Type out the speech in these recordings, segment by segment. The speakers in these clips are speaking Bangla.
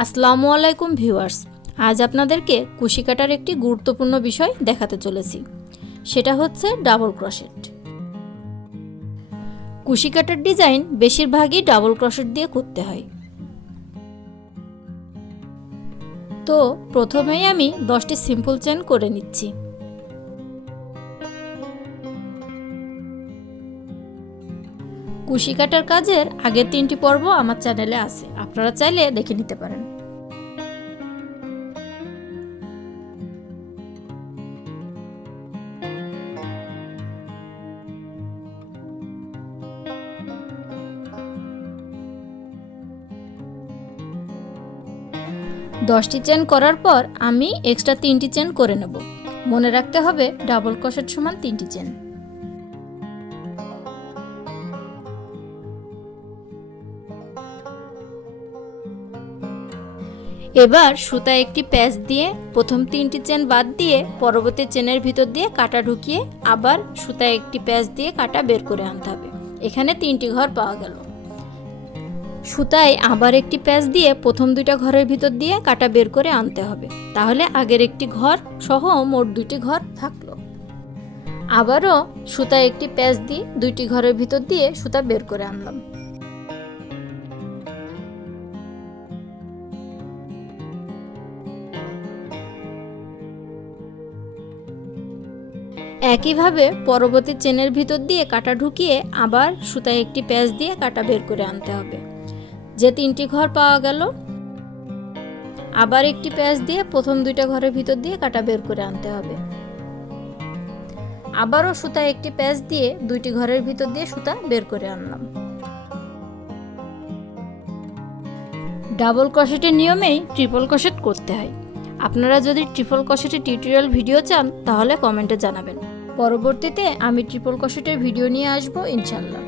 আসসালামু আলাইকুম ভিউয়ার্স, আজ আপনাদেরকে কুশি কাটার একটি গুরুত্বপূর্ণ বিষয় দেখাতে চলেছি। সেটা হচ্ছে ডাবল ক্রোশেট। কুশি কাটার ডিজাইন বেশিরভাগই ডাবল ক্রোশেট দিয়ে করতে হয়। তো প্রথমেই আমি 10টি সিম্পল চেন করে নিচ্ছি। কুশি কাটার কাজের আগের 3টি পর্ব আমার চ্যানেলে আছে, আপনারা চাইলে দেখে নিতে পারেন। দশটি চেন করার পর আমি এক্সট্রা 3টি চেন করে নেব। মনে রাখতে হবে ডাবল ক্রোশেট সমান 3টি চেন। এবার সুতা একটি প্যাচ দিয়ে প্রথম 3টি চেন বাদ দিয়ে পরবর্তী চেনের ভিতর দিয়ে কাটা ঢুকিয়ে আবার সুতা একটি প্যাচ দিয়ে কাটা বের করে আনতে হবে। এখানে 3টি ঘর পাওয়া গেল। সুতায় আবার একটি প্যাচ দিয়ে প্রথম 2টা ঘরের ভিতর দিয়ে কাটা বের করে আনতে হবে। তাহলে আগের একটি ঘর সহ মোট 2টি ঘর থাকলো। আবারও সুতায় একটি প্যাচ দিয়ে 2টি ঘরের ভিতর দিয়ে সুতা বের করে আনলাম। একইভাবে পরবর্তী চেনের ভিতর দিয়ে কাটা ঢুকিয়ে আবার সুতায় একটি প্যাচ দিয়ে কাটা বের করে আনতে হবে। যে 3টি ঘর পাওয়া গেল, আবার একটি প্যাচ দিয়ে প্রথম 2টা ঘরের ভিতর দিয়ে কাটা বের করে আনতে হবে। আবারও সুতায় একটি প্যাচ দিয়ে 2টি ঘরের ভিতর দিয়ে সুতা বের করে আনলাম। ডাবল ক্রোশেটের নিয়মেই ট্রিপল ক্রোশেট করতে হয়। আপনারা যদি ট্রিপল ক্রোশেটের টিউটোরিয়াল ভিডিও চান তাহলে কমেন্টে জানাবেন। পরবর্তীতে আমি ট্রিপল ক্রোশেটের ভিডিও নিয়ে আসবো ইনশাআল্লাহ।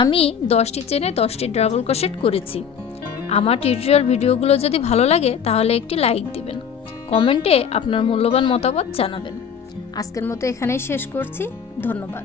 আমি 10টি চেনে 10টি ডাবল ক্রোশেট করেছি। আমার টিউটোরিয়াল ভিডিওগুলো যদি ভালো লাগে তাহলে একটি লাইক দিবেন, কমেন্টে আপনার মূল্যবান মতামত জানাবেন। আজকের মতো এখানেই শেষ করছি। ধন্যবাদ।